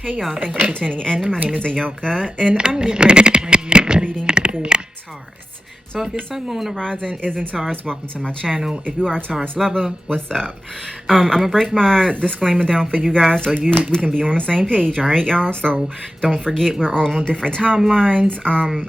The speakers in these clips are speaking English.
Hey y'all, thank you for tuning in. My name is Ayoka, and I'm getting ready to bring you a reading for Taurus. So if your sun, moon, or rising is in Taurus, welcome to my channel. If you are a Taurus lover, what's up? I'm gonna break my disclaimer down for you guys so we can be on the same page, all right, y'all? So don't forget, we're all on different timelines.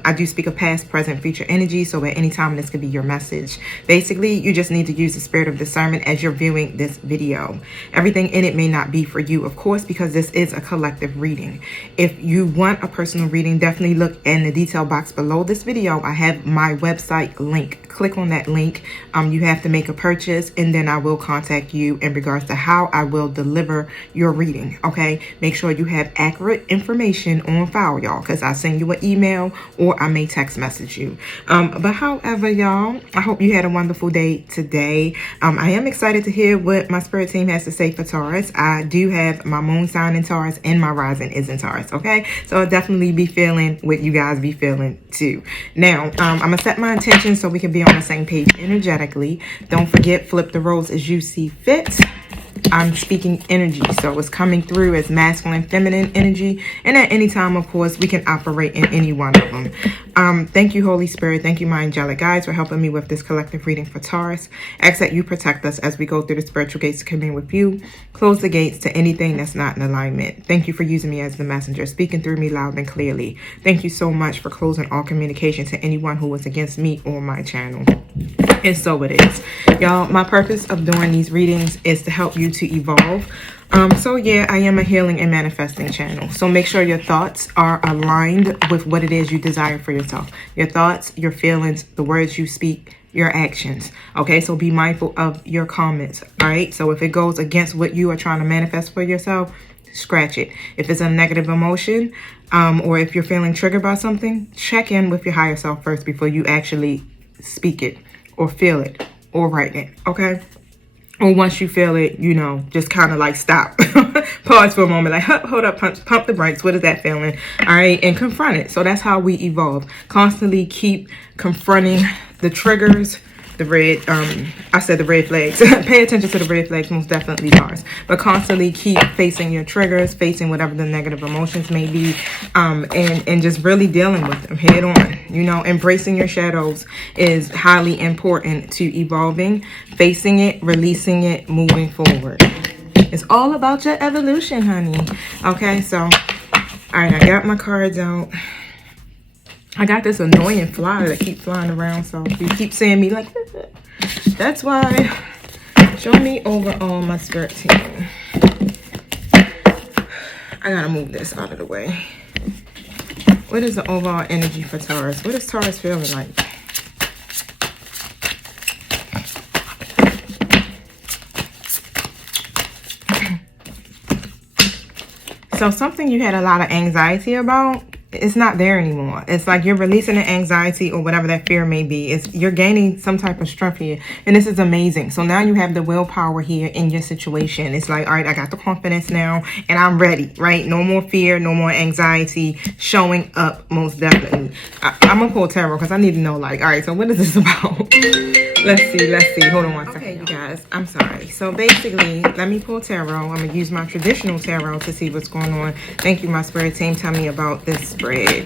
I do speak of past, present, future energy, so at any time this could be your message. Basically, you just need to use the spirit of discernment as you're viewing this video. Everything in it may not be for you, of course, because this is a collective reading. If you want a personal reading, definitely look in the detail box below this video. I have my website link. Click on that link. You have to make a purchase, and then I will contact you in regards to how I will deliver your reading. Okay, make sure you have accurate information on file, y'all, because I send you an email or I may text message you. But however, y'all, I hope you had a wonderful day today. I am excited to hear what my spirit team has to say for Taurus. I do have my moon sign in Taurus and my rising is in Taurus. Okay, so I'll definitely be feeling what you guys be feeling too. Now, I'm gonna set my intention so we can be on the same page energetically. Don't forget, flip the roles as you see fit. I'm speaking energy, so it's coming through as masculine, feminine energy, and at any time, of course, we can operate in any one of them. Thank you, Holy Spirit. Thank you, my angelic guides, for helping me with this collective reading for Taurus. Ask that you protect us as we go through the spiritual gates to commune with you. Close the gates to anything that's not in alignment. Thank you for using me as the messenger, speaking through me loud and clearly. Thank you so much for closing all communication to anyone who was against me or my channel. And so it is. Y'all, my purpose of doing these readings is to help you to evolve. So yeah, I am a healing and manifesting channel. So make sure your thoughts are aligned with what it is you desire for yourself. Your thoughts, your feelings, the words you speak, your actions. Okay, so be mindful of your comments. All right, so if it goes against what you are trying to manifest for yourself, scratch it. If it's a negative emotion, or if you're feeling triggered by something, check in with your higher self first before you actually speak it or feel it or write it. Okay. Or once you feel it, you know, just kind of like stop, pause for a moment, like hold up, pump the brakes. What is that feeling? All right, and confront it. So that's how we evolve. Constantly keep confronting the triggers, the red, I said the red flags. Pay attention to the red flags, most definitely ours. But constantly keep facing your triggers, facing whatever the negative emotions may be, and just really dealing with them head on. You know, embracing your shadows is highly important to evolving, facing it, releasing it, moving forward. It's all about your evolution, honey. Okay, so, all right, I got my cards out. I got this annoying fly that keeps flying around, so if you keep seeing me like, that's why. Show me overall my spirit team. I gotta move this out of the way. What is the overall energy for Taurus? What is Taurus feeling like? So something you had a lot of anxiety about, it's not there anymore. It's like you're releasing the anxiety or whatever that fear may be. You're gaining some type of strength here. And this is amazing. So now you have the willpower here in your situation. It's like, all right, I got the confidence now and I'm ready, right? No more fear, no more anxiety showing up, most definitely. I'm going to pull tarot because I need to know, like, all right, so what is this about? Let's see. Hold on one second. Okay, you guys, I'm sorry. So basically, let me pull tarot. I'm going to use my traditional tarot to see what's going on. Thank you, my spirit team. Tell me about this spread.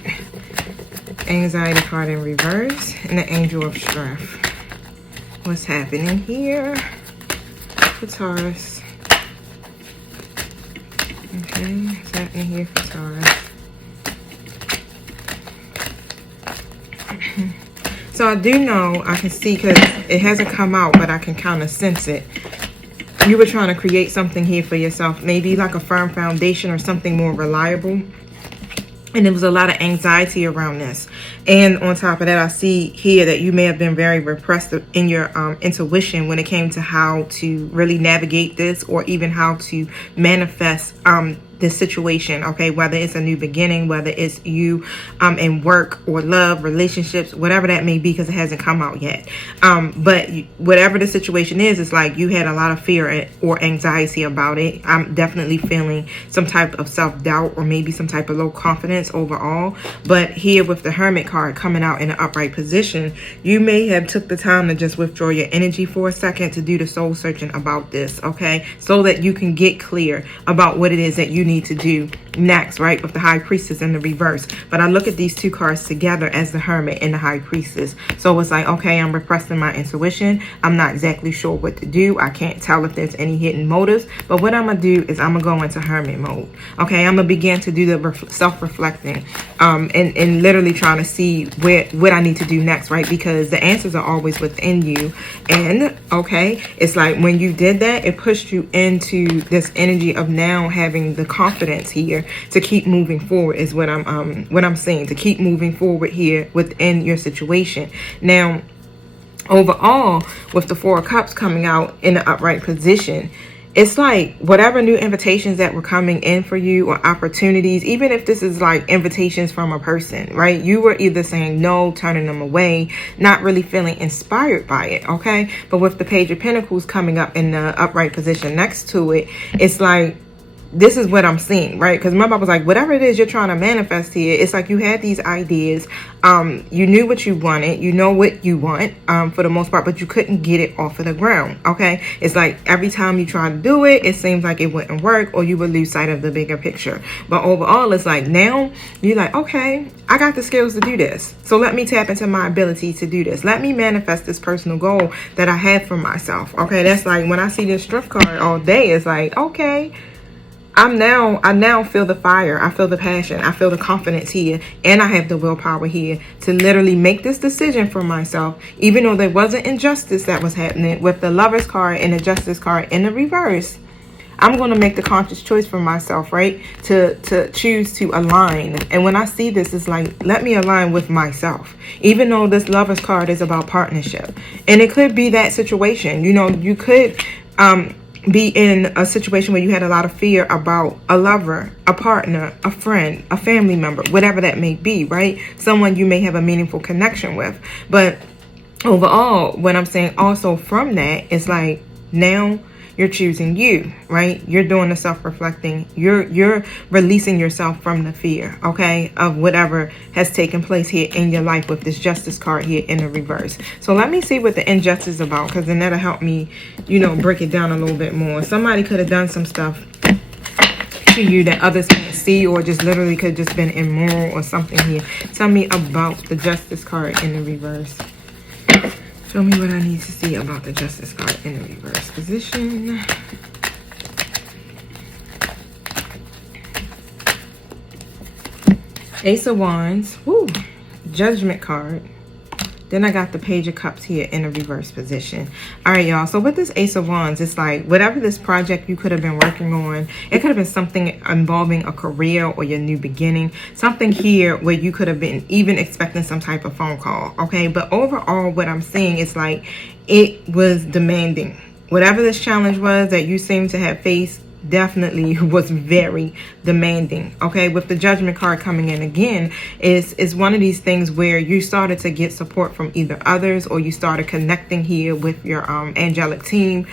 Anxiety card in reverse and the angel of strength. What's happening here for Taurus? Okay, what's happening here for Taurus? So I do know, I can see, because it hasn't come out, but I can kind of sense it. You were trying to create something here for yourself, maybe like a firm foundation or something more reliable. And there was a lot of anxiety around this. And on top of that, I see here that you may have been very repressed in your intuition when it came to how to really navigate this or even how to manifest this situation, okay? Whether it's a new beginning, whether it's you in work or love, relationships, whatever that may be, because it hasn't come out yet. But whatever the situation is, it's like you had a lot of fear or anxiety about it. I'm definitely feeling some type of self-doubt or maybe some type of low confidence overall. But here with the Hermit card coming out in an upright position, you may have took the time to just withdraw your energy for a second to do the soul searching about this, okay? So that you can get clear about what it is that you need need to do next, right? With the High Priestess in the reverse. But I look at these two cards together as the Hermit and the High Priestess. So it's like, okay, I'm repressing my intuition. I'm not exactly sure what to do. I can't tell if there's any hidden motives. But what I'm going to do is I'm going to go into Hermit mode. Okay, I'm going to begin to do the self-reflecting and literally trying to see what I need to do next, right? Because the answers are always within you. And, okay, it's like when you did that, it pushed you into this energy of now having the confidence here to keep moving forward is what I'm saying, to keep moving forward here within your situation. Now, overall, with the Four of Cups coming out in the upright position, it's like whatever new invitations that were coming in for you or opportunities, even if this is like invitations from a person, right? You were either saying no, turning them away, not really feeling inspired by it, okay? But with the Page of Pentacles coming up in the upright position next to it, it's like, this is what I'm seeing, right? Because remember, I was like, whatever it is you're trying to manifest here, it's like you had these ideas. You knew what you wanted. You know what you want for the most part, but you couldn't get it off of the ground, okay? It's like every time you try to do it, it seems like it wouldn't work or you would lose sight of the bigger picture. But overall, it's like now you're like, okay, I got the skills to do this. So let me tap into my ability to do this. Let me manifest this personal goal that I have for myself, okay? That's like when I see this Strength card all day, it's like, okay, I now feel the fire. I feel the passion. I feel the confidence here. And I have the willpower here to literally make this decision for myself. Even though there wasn't injustice that was happening with the Lovers card and the Justice card in the reverse, I'm going to make the conscious choice for myself, right? To choose to align. And when I see this, it's like, let me align with myself. Even though this Lovers card is about partnership. And it could be that situation. You know, you could be in a situation where you had a lot of fear about a lover, a partner, a friend, a family member, whatever that may be, right? Someone you may have a meaningful connection with. But overall, what I'm saying also from that is like now you're choosing you, right? You're doing the self-reflecting. You're releasing yourself from the fear, okay, of whatever has taken place here in your life with this Justice card here in the reverse. So let me see what the injustice is about, because then that'll help me, you know, break it down a little bit more. Somebody could have done some stuff to you that others can't see, or just literally could have just been immoral or something here. Tell me about the Justice card in the reverse. Show me what I need to see about the Justice card in the reverse position. Ace of Wands. Woo. Judgment card. Then I got the Page of Cups here in a reverse position. All right, y'all. So with this Ace of Wands, it's like whatever this project you could have been working on, it could have been something involving a career or your new beginning. Something here where you could have been even expecting some type of phone call, okay? But overall, what I'm seeing is like it was demanding. Whatever this challenge was that you seem to have faced, definitely was very demanding, okay? With the Judgment card coming in again, is one of these things where you started to get support from either others, or you started connecting here with your angelic team,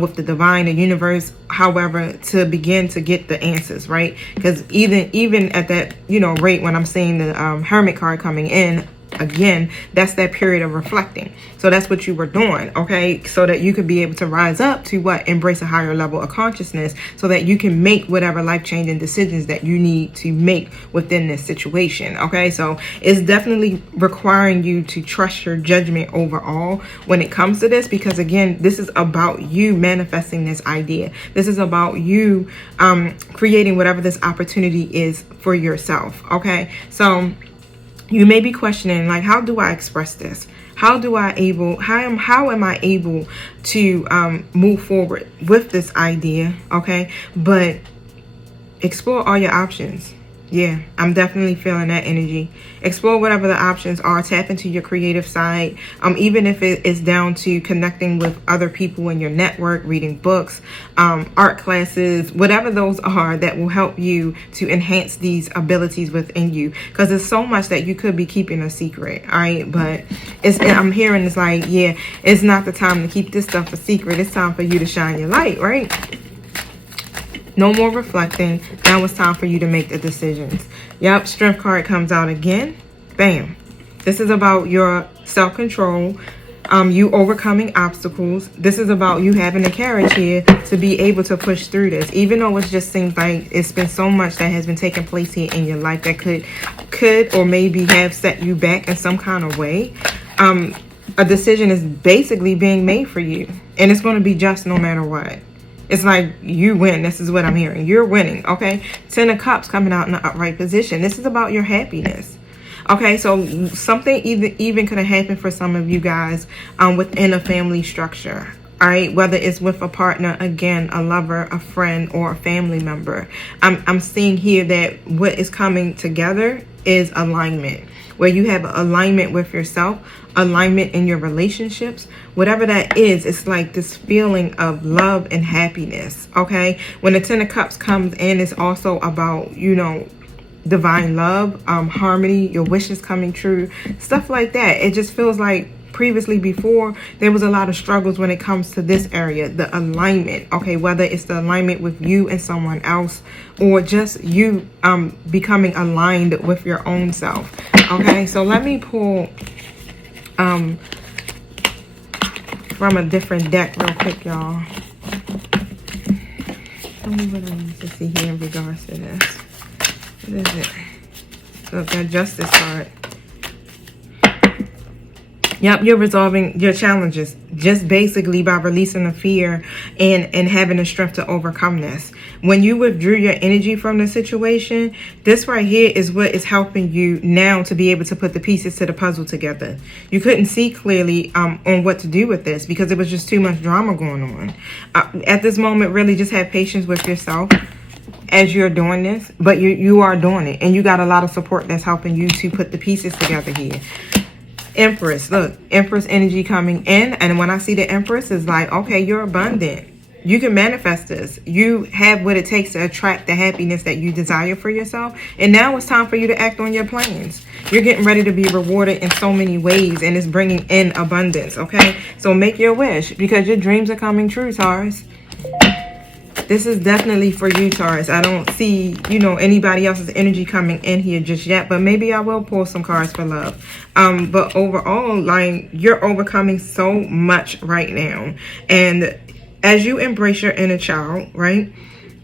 with the divine, the universe, however, to begin to get the answers, right? Because even at that, you know, rate, when I'm seeing the Hermit card coming in again, that's that period of reflecting. So that's what you were doing, okay? So that you could be able to rise up to what? Embrace a higher level of consciousness, so that you can make whatever life-changing decisions that you need to make within this situation, okay? So it's definitely requiring you to trust your judgment overall when it comes to this, because again, this is about you manifesting this idea. This is about you creating whatever this opportunity is for yourself, okay? So you may be questioning, like, how do I express this? How am I able to move forward with this idea, okay? But explore all your options. Yeah, I'm definitely feeling that energy. Explore whatever the options are. Tap into your creative side. Even if it is down to connecting with other people in your network, reading books, art classes, whatever those are that will help you to enhance these abilities within you. Because there's so much that you could be keeping a secret, all right? But I'm hearing it's like, yeah, it's not the time to keep this stuff a secret. It's time for you to shine your light, right? No more reflecting. Now it's time for you to make the decisions. Yep, Strength card comes out again. Bam. This is about your self-control, You overcoming obstacles. This is about you having the courage here to be able to push through this, even though it just seems like it's been so much that has been taking place here in your life that could or maybe have set you back in some kind of way. A decision is basically being made for you, and it's going to be just no matter what. It's like you win. This is what I'm hearing. You're winning, okay? 10 of Cups coming out in the upright position. This is about your happiness. Okay, so something even could have happened for some of you guys within a family structure. All right, whether it's with a partner, again, a lover, a friend, or a family member. I'm seeing here that what is coming together is alignment, where you have alignment with yourself, alignment in your relationships, whatever that is. It's like this feeling of love and happiness. Okay, when the 10 of Cups comes in, it's also about, you know, divine love, harmony, your wishes coming true, stuff like that. It just feels like previously, before, there was a lot of struggles when it comes to this area, the alignment. Okay, whether it's the alignment with you and someone else, or just you becoming aligned with your own self. Okay, so let me pull from a different deck real quick, y'all. Tell me what I need to see here in regards to this. What is it? Look, that Justice card. Yep, you're resolving your challenges just basically by releasing the fear and having the strength to overcome this. When you withdrew your energy from the situation, this right here is what is helping you now to be able to put the pieces to the puzzle together. You couldn't see clearly on what to do with this because there was just too much drama going on. At this moment, really just have patience with yourself as you're doing this, but you are doing it, and you got a lot of support that's helping you to put the pieces together here. Empress, look, Empress energy coming in, and when I see the Empress, it's like, okay, you're abundant. You can manifest this. You have what it takes to attract the happiness that you desire for yourself, and now it's time for you to act on your plans. You're getting ready to be rewarded in so many ways, and it's bringing in abundance, okay? So make your wish, because your dreams are coming true, Taurus. This is definitely for you, Taurus. I don't see, you know, anybody else's energy coming in here just yet, but maybe I will pull some cards for love. But overall, like, you're overcoming so much right now. And as you embrace your inner child, right?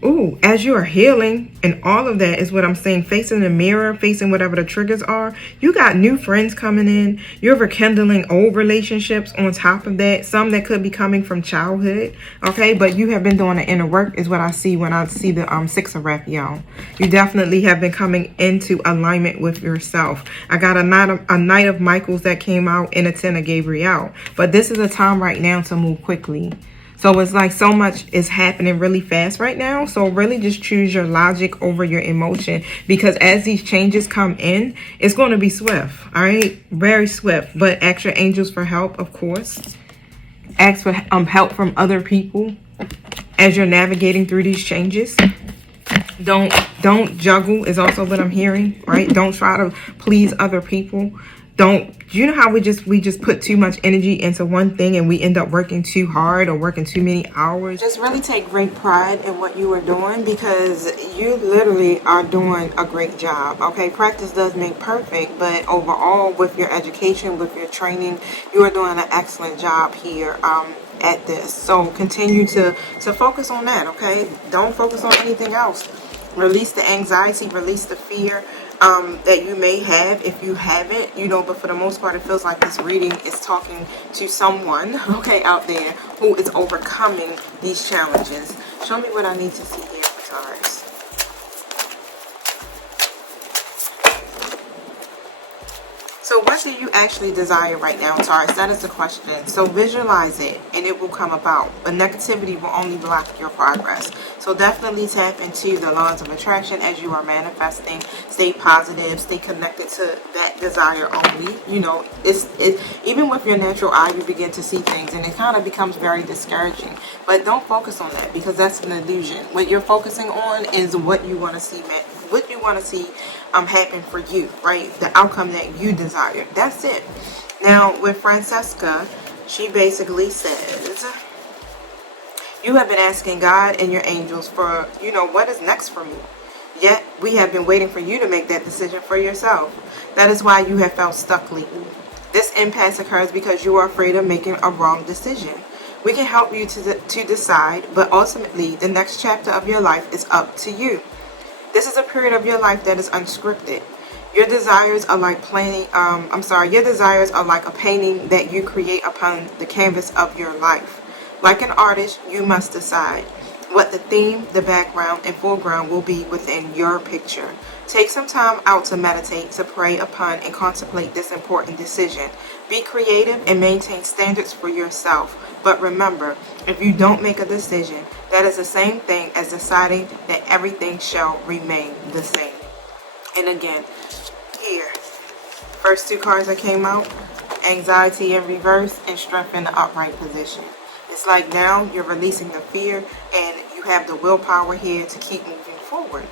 Ooh, as you are healing, and all of that is what I'm saying, facing the mirror, facing whatever the triggers are, you got new friends coming in, you're rekindling old relationships on top of that, some that could be coming from childhood, okay, but you have been doing the inner work is what I see when I see the Six of Raphael. You definitely have been coming into alignment with yourself. I got a Knight of Michaels that came out in a 10 of Gabriel, but this is a time right now to move quickly. So it's like so much is happening really fast right now. So really just choose your logic over your emotion, because as these changes come in, it's going to be swift. All right, very swift. But ask your angels for help, of course. Ask for help from other people as you're navigating through these changes. Don't juggle is also what I'm hearing, right? Don't try to please other people. You know how we just put too much energy into one thing and we end up working too hard or working too many hours? Just really take great pride in what you are doing, because you literally are doing a great job. Okay, practice does make perfect, but overall with your education, with your training, you are doing an excellent job here at this. So continue to focus on that, okay? Don't focus on anything else. Release the anxiety, release the fear that you may have if you haven't, you know, but for the most part, it feels like this reading is talking to someone, okay, out there who is overcoming these challenges. Show me what I need to see here for Taurus. So what do you actually desire right now, Taurus? That is the question. So visualize it and it will come about. But negativity will only block your progress. So definitely tap into the laws of attraction as you are manifesting. Stay positive. Stay connected to that desire only. You know, even with your natural eye, you begin to see things and it kind of becomes very discouraging. But don't focus on that, because that's an illusion. What you're focusing on is what you want to see, what you want to see happen for you, right? The outcome that you desire. That's it. Now with Francesca, she basically says, you have been asking God and your angels for, you know, what is next for me. Yet we have been waiting for you to make that decision for yourself. That is why you have felt stuck lately. This impasse occurs because you are afraid of making a wrong decision. We can help you to decide, but ultimately the next chapter of your life is up to you. This is a period of your life that is unscripted. Your desires are like your desires are like a painting that you create upon the canvas of your life. Like an artist, you must decide what the theme, the background, and foreground will be within your picture. Take some time out to meditate, to pray upon, and contemplate this important decision. Be creative and maintain standards for yourself. But remember, if you don't make a decision, that is the same thing as deciding that everything shall remain the same. And again, here, first two cards that came out, anxiety in reverse and strength in the upright position. It's like now you're releasing the fear and you have the willpower here to keep moving forward.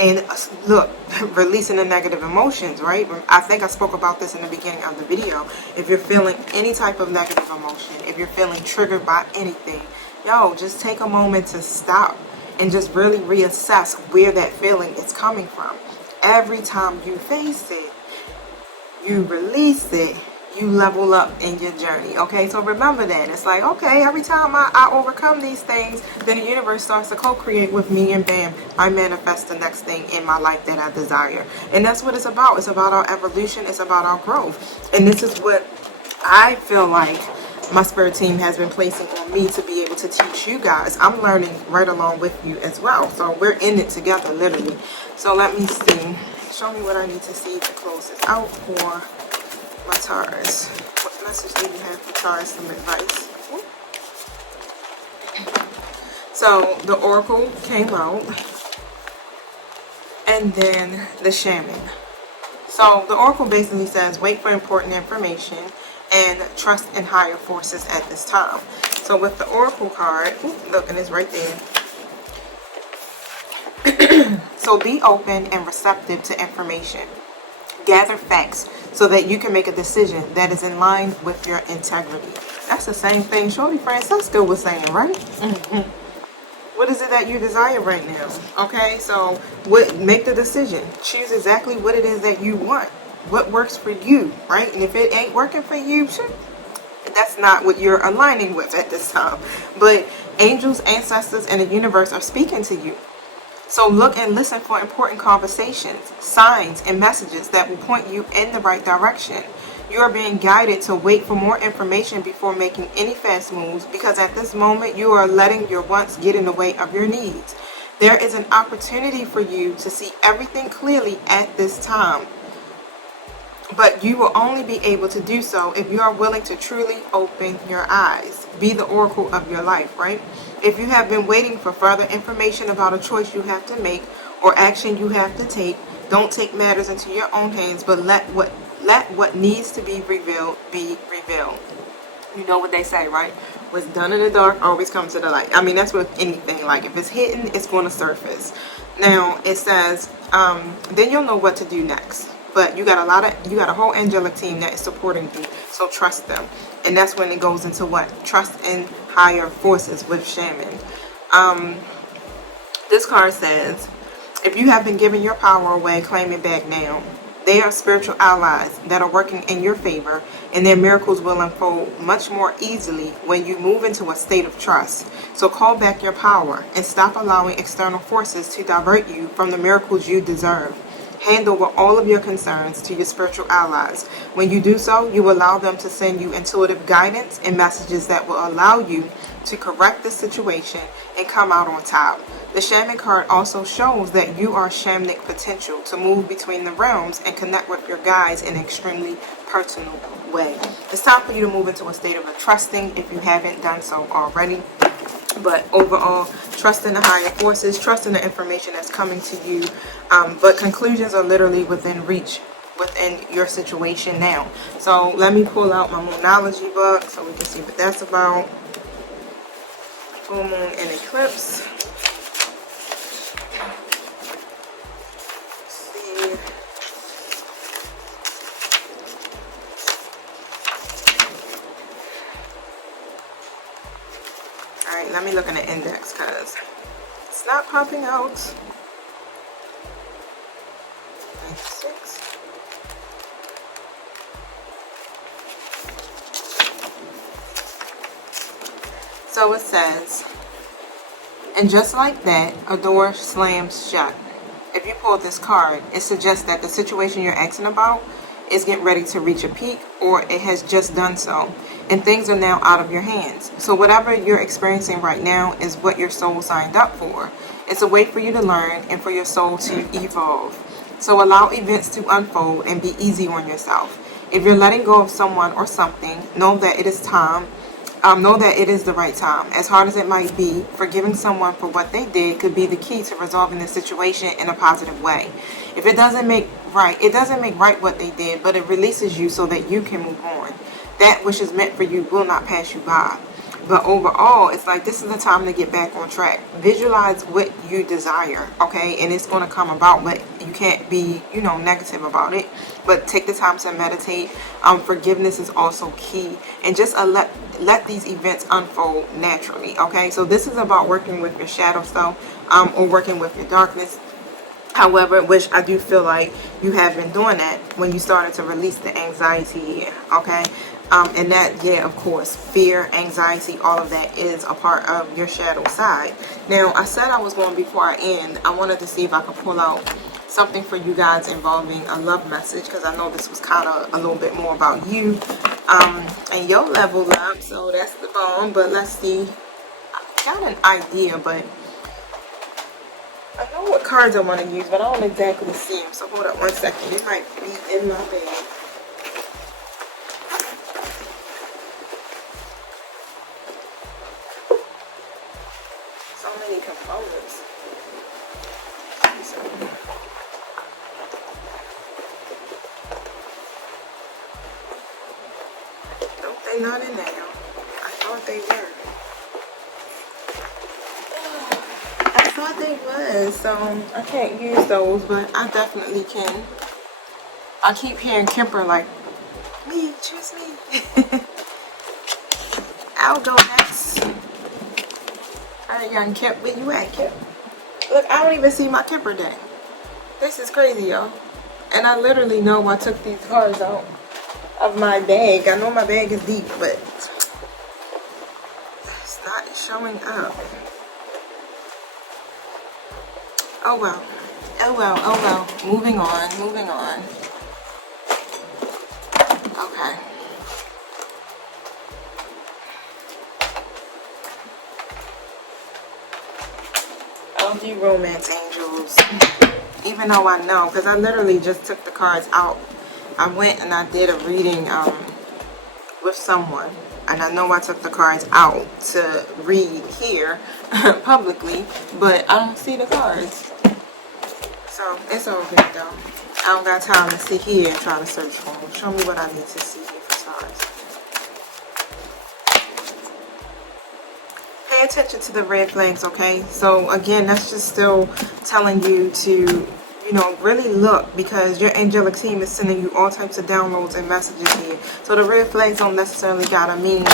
And look, releasing the negative emotions, right? I think I spoke about this in the beginning of the video. If you're feeling any type of negative emotion, if you're feeling triggered by anything, just take a moment to stop and just really reassess where that feeling is coming from. Every time you face it, you release it, you level up in your journey. Okay, so remember that. It's like, okay, every time I overcome these things, then the universe starts to co-create with me, and bam, I manifest the next thing in my life that I desire. And that's what it's about. It's about our evolution. It's about our growth. And this is what I feel like my spirit team has been placing on me to be able to teach you guys. I'm learning right along with you as well. So we're in it together, literally. So let me see. Show me what I need to see to close this out for my Taurus. What message do you have for Taurus? Some advice. So the Oracle came out, and then the Shaman. So the Oracle basically says, wait for important information and trust in higher forces at this time. So with the Oracle card, look, and it's right there. So be open and receptive to information. Gather facts so that you can make a decision that is in line with your integrity. That's the same thing Shorty Francisco was saying, right? What is it that you desire right now? Okay, so make the decision. Choose exactly what it is that you want. What works for you, right? And if it ain't working for you, that's not what you're aligning with at this time. But angels, ancestors, and the universe are speaking to you. So look and listen for important conversations, signs, and messages that will point you in the right direction. You are being guided to wait for more information before making any fast moves, because at this moment you are letting your wants get in the way of your needs. There is an opportunity for you to see everything clearly at this time, but you will only be able to do so if you are willing to truly open your eyes. Be the oracle of your life, right? If you have been waiting for further information about a choice you have to make or action you have to take, don't take matters into your own hands, but let what needs to be revealed be revealed. You know what they say, right? What's done in the dark always comes to the light. I mean, that's with anything. Like, if it's hidden, it's going to surface. Now, it says, then you'll know what to do next. But you got a whole angelic team that is supporting you, so trust them. And that's when it goes into what? Trust in higher forces with Shaman. This card says, if you have been giving your power away, claim it back now. They are spiritual allies that are working in your favor, and their miracles will unfold much more easily when you move into a state of trust. So call back your power and stop allowing external forces to divert you from the miracles you deserve. Hand over all of your concerns to your spiritual allies. When you do so, you allow them to send you intuitive guidance and messages that will allow you to correct the situation and come out on top. The Shaman card also shows that you are shamanic potential to move between the realms and connect with your guides in an extremely personal way. It's time for you to move into a state of trusting if you haven't done so already. But overall, trust in the higher forces, trust in the information that's coming to you. But conclusions are literally within reach within your situation now. So let me pull out my Moonology book so we can see what that's about. Full moon and eclipse. Let's see. Alright, let me look in the index because it's not popping out. 96. So it says, and just like that, a door slams shut. If you pull this card, it suggests that the situation you're asking about is getting ready to reach a peak, or it has just done so, and things are now out of your hands. So whatever you're experiencing right now is what your soul signed up for. It's a way for you to learn and for your soul to evolve. So allow events to unfold and be easy on yourself. If you're letting go of someone or something, know that it is time. Know that it is the right time. As hard as it might be, forgiving someone for what they did could be the key to resolving the situation in a positive way. If it doesn't make right what they did, but it releases you so that you can move on. That which is meant for you will not pass you by. But overall, it's like this is the time to get back on track. Visualize what you desire, okay? And it's going to come about, but you can't be, negative about it. But take the time to meditate. Forgiveness is also key. And just let these events unfold naturally, okay? So this is about working with your shadow self, or working with your darkness. However, which I do feel like you have been doing that when you started to release the anxiety here, okay? And that, yeah, of course, fear, anxiety, all of that is a part of your shadow side. Now, I said I was going before I end. I wanted to see if I could pull out something for you guys involving a love message, because I know this was kind of a little bit more about you and your level up. So that's the bomb. But let's see. I got an idea, but I know what cards I want to use, but I don't exactly see them. So hold up 1 second. It might be in my bag. So many components. Nope, they're not in there. I thought they were. I thought they was. So I can't use those, but I definitely can. I keep hearing Kemper like, me, choose me. I'll go next. Alright, young Kemp, where you at, Kemp? Look, I don't even see my Kemper deck. This is crazy, y'all. And I literally know I took these cards out of my bag. I know my bag is deep, but it's not showing up. Oh well. Oh well, oh well. Moving on, moving on. Okay. I don't do romance angels. Even though I know, because I literally just took the cards out. I went and I did a reading with someone. And I know I took the cards out to read here publicly, but I don't see the cards. So it's all good though. I don't got time to sit here and try to search for them. Show me what I need to see here for cards. Pay attention to the red flags, okay? So again, that's just still telling you to, really look, because your angelic team is sending you all types of downloads and messages here. So the red flags don't necessarily gotta mean,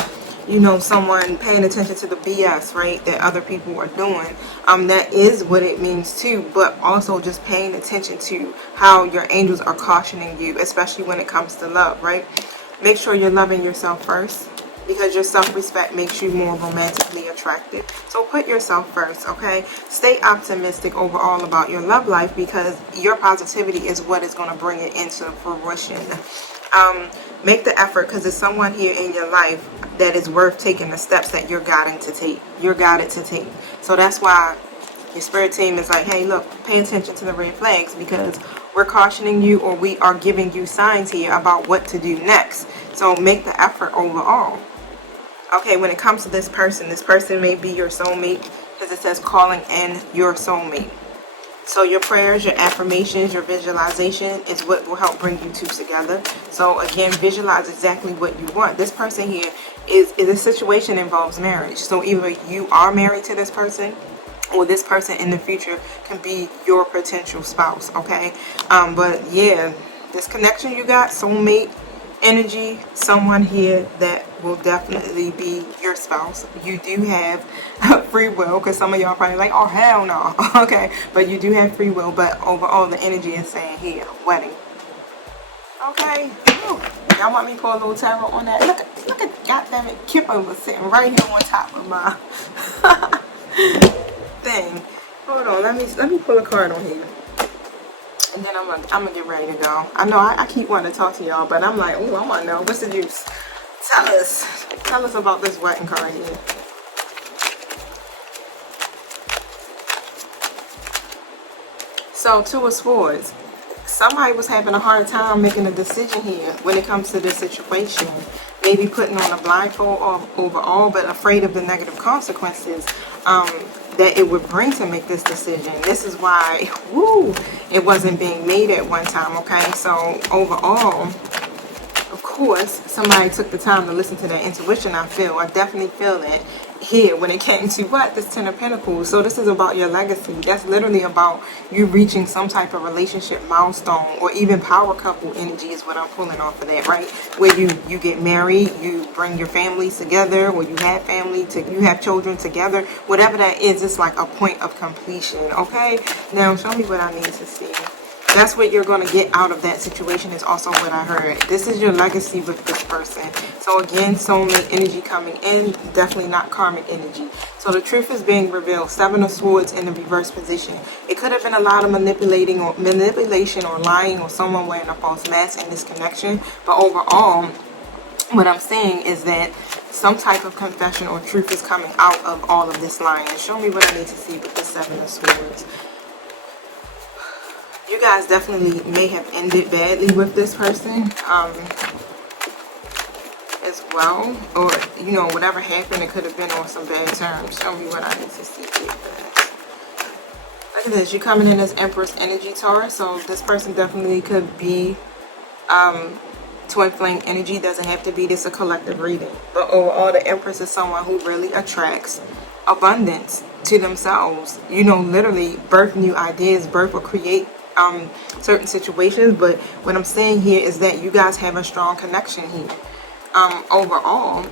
someone paying attention to the BS, right, that other people are doing. That is what it means too, but also just paying attention to how your angels are cautioning you, especially when it comes to love, right? Make sure you're loving yourself first, because your self-respect makes you more romantically attractive. So put yourself first, okay? Stay optimistic overall about your love life, because your positivity is what is going to bring it into fruition. Make the effort, because there's someone here in your life that is worth taking the steps that you're guided to take. You're guided to take. So that's why your spirit team is like, hey, look, pay attention to the red flags, because we're cautioning you, or we are giving you signs here about what to do next. So make the effort overall. Okay, when it comes to this person may be your soulmate, because it says calling in your soulmate. So your prayers, your affirmations, your visualization is what will help bring you two together. So again, visualize exactly what you want. This person here is a situation involves marriage. So either you are married to this person, or this person in the future can be your potential spouse, okay? But yeah, this connection you got, soulmate energy, someone here that will definitely be your spouse. You do have free will, because some of y'all probably like, oh hell no. Okay, but you do have free will, but overall the energy is saying here, wedding. Okay, y'all want me to pull a little tarot on that? Look, Look at, goddamn it, Kipper was sitting right here on top of my thing. Hold on, let me pull a card on here. And then I'm gonna get ready to go. I know I keep wanting to talk to y'all, but I'm like, oh, I want to know, what's the juice? Tell us about this wedding card here. So, Two of Swords. Somebody was having a hard time making a decision here when it comes to this situation. Maybe putting on a blindfold overall, but afraid of the negative consequences that it would bring to make this decision. This is why, it wasn't being made at one time, okay? So, overall, of course, somebody took the time to listen to their intuition, I definitely feel it here when it came to this Ten of Pentacles. So this is about your legacy. That's literally about you reaching some type of relationship milestone, or even power couple energy is what I'm pulling off of that, right? Where you get married, you bring your families together, or you have you have children together. Whatever that is, it's like a point of completion, okay? Now show me what I need to see. That's what you're going to get out of that situation is also what I heard. This is your legacy with this person. So again, soulmate energy coming in, definitely not karmic energy. So the truth is being revealed. Seven of Swords in the reverse position. It could have been a lot of manipulation or lying, or someone wearing a false mask in this connection. But overall, what I'm saying is that some type of confession or truth is coming out of all of this lying. Show me what I need to see with the Seven of Swords. You guys definitely may have ended badly with this person as well. Or, whatever happened, it could have been on some bad terms. Show me what I need to see here. Look at this. You're coming in as Empress energy, Taurus. So this person definitely could be twin flame energy. Doesn't have to be this a collective reading. But overall, the Empress is someone who really attracts abundance to themselves. Literally birth new ideas, birth or create certain situations. But what I'm saying here is that you guys have a strong connection here overall,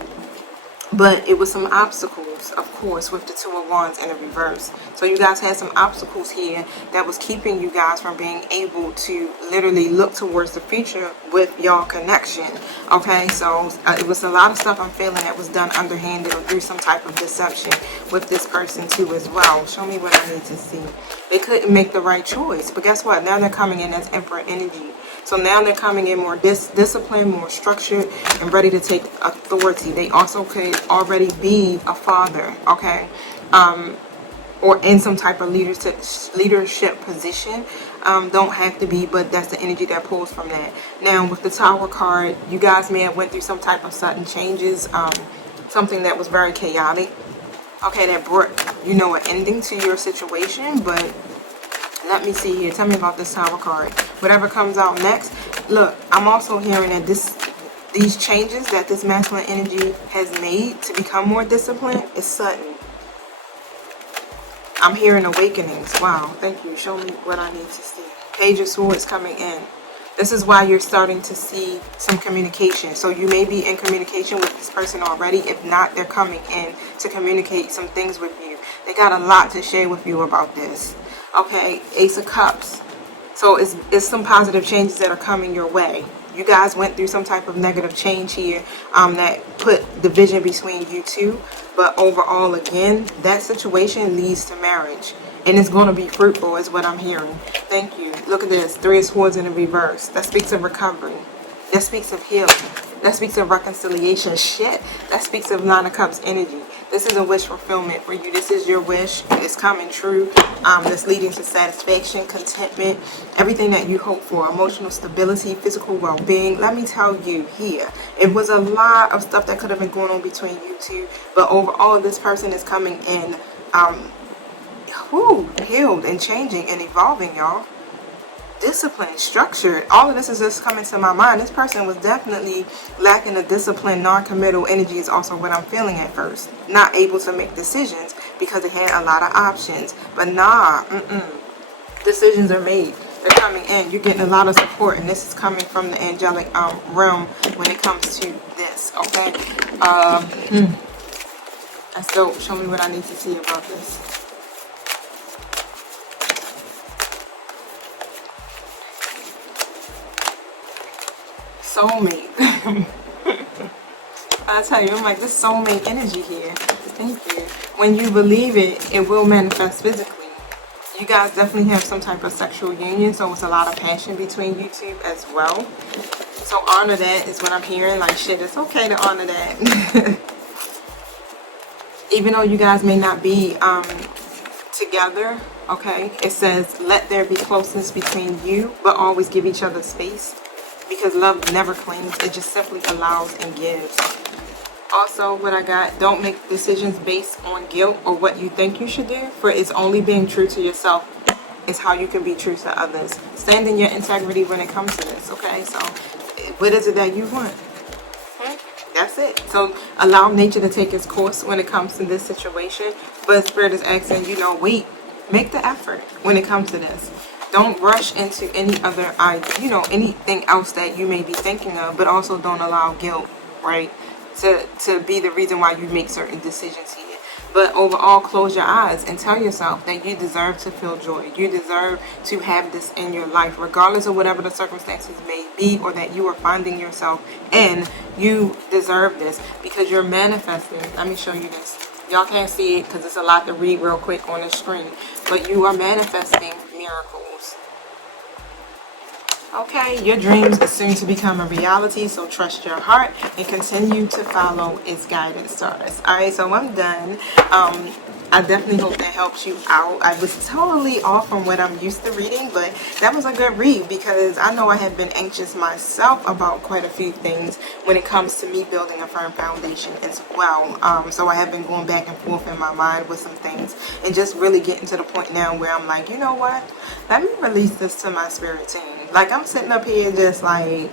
but it was some obstacles, of course, with the Two of Wands in the reverse. So you guys had some obstacles here that was keeping you guys from being able to literally look towards the future with y'all connection, okay? So it was a lot of stuff I'm feeling that was done underhanded or through some type of deception with this person too as well. Show me what I need to see. They couldn't make the right choice, but guess what? Now they're coming in as Emperor energy. So now they're coming in more disciplined, more structured, and ready to take authority. They also could already be a father, okay? Or in some type of leadership position. Don't have to be, but that's the energy that pulls from that. Now, with the Tower card, you guys may have went through some type of sudden changes, something that was very chaotic, okay, that brought, an ending to your situation. But let me see here. Tell me about this Tower card. Whatever comes out next. Look, I'm also hearing that these changes that this masculine energy has made to become more disciplined is sudden. I'm hearing awakenings. Wow, thank you. Show me what I need to see. Page of Swords coming in. This is why you're starting to see some communication. So you may be in communication with this person already. If not, they're coming in to communicate some things with you. They got a lot to share with you about this. Okay, Ace of Cups. So it's some positive changes that are coming your way. You guys went through some type of negative change here that put division between you two. But overall, again, that situation leads to marriage. And it's going to be fruitful is what I'm hearing. Thank you. Look at this. Three of Swords in the reverse. That speaks of recovery. That speaks of healing. That speaks of reconciliation. Shit. That speaks of Nine of Cups energy. This is a wish fulfillment for you. This is your wish. It's coming true. That's leading to satisfaction, contentment, everything that you hope for. Emotional stability, physical well-being. Let me tell you here, it was a lot of stuff that could have been going on between you two. But overall, this person is coming in healed and changing and evolving, y'all. Disciplined, structured. All of this is just coming to my mind. This person was definitely lacking a disciplined, non-committal energy is also what I'm feeling at first. Not able to make decisions because they had a lot of options. But nah, decisions are made. They're coming in. You're getting a lot of support, and this is coming from the angelic realm when it comes to this, okay? That's dope. Show me what I need to see about this. Soulmate. I tell you, I'm like, this soulmate energy here. Thank you. When you believe it, it will manifest physically. You guys definitely have some type of sexual union, so it's a lot of passion between you two as well. So honor that is what I'm hearing. Like, shit, it's okay to honor that. Even though you guys may not be together, okay? It says, let there be closeness between you, but always give each other space. Because love never clings. It just simply allows and gives. Also, what I got, don't make decisions based on guilt or what you think you should do, for it's only being true to yourself is how you can be true to others. Stand in your integrity when it comes to this, okay? So, what is it that you want? That's it. So, allow nature to take its course when it comes to this situation, but Spirit is asking, wait, make the effort when it comes to this. Don't rush into any other idea, anything else that you may be thinking of, but also don't allow guilt, right? To be the reason why you make certain decisions here. But overall, close your eyes and tell yourself that you deserve to feel joy. You deserve to have this in your life, regardless of whatever the circumstances may be or that you are finding yourself in. You deserve this because you're manifesting. Let me show you this. Y'all can't see it because it's a lot to read real quick on the screen. But you are manifesting miracles. Okay, your dreams are soon to become a reality, so trust your heart and continue to follow its guidance, Taurus. Alright, so I'm done. I definitely hope that helps you out. I was totally off from what I'm used to reading, but that was a good read because I know I have been anxious myself about quite a few things when it comes to me building a firm foundation as well. So I have been going back and forth in my mind with some things and just really getting to the point now where I'm like, you know what? Let me release this to my spirit team. Like, I'm sitting up here just like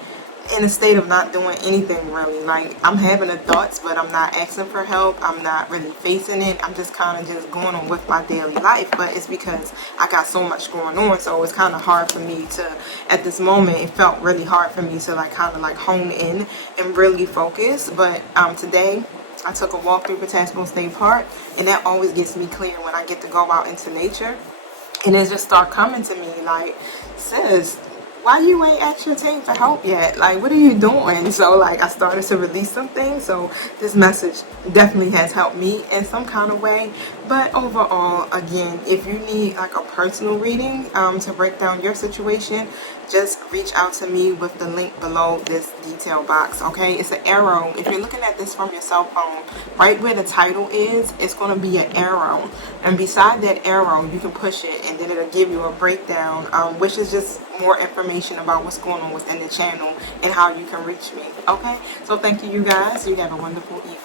in a state of not doing anything really. Like, I'm having the thoughts, but I'm not asking for help. I'm not really facing it. I'm just kind of just going on with my daily life. But it's because I got so much going on. So it's kind of hard for me to, at this moment, it felt really hard for me to like kind of like hone in and really focus. But today, I took a walk through Pataskone State Park, and that always gets me clear when I get to go out into nature. And it just start coming to me like, sis, why you ain't asked your team for help yet? Like, what are you doing? So like I started to release some things. So this message definitely has helped me in some kind of way. But overall, again, if you need like a personal reading to break down your situation, just reach out to me with the link below this detail box. Okay, it's an arrow. If you're looking at this from your cell phone, right where the title is, it's going to be an arrow, and beside that arrow you can push it and then it'll give you a breakdown, which is just more information about what's going on within the channel and how you can reach me. Okay, so thank you guys. You have a wonderful evening.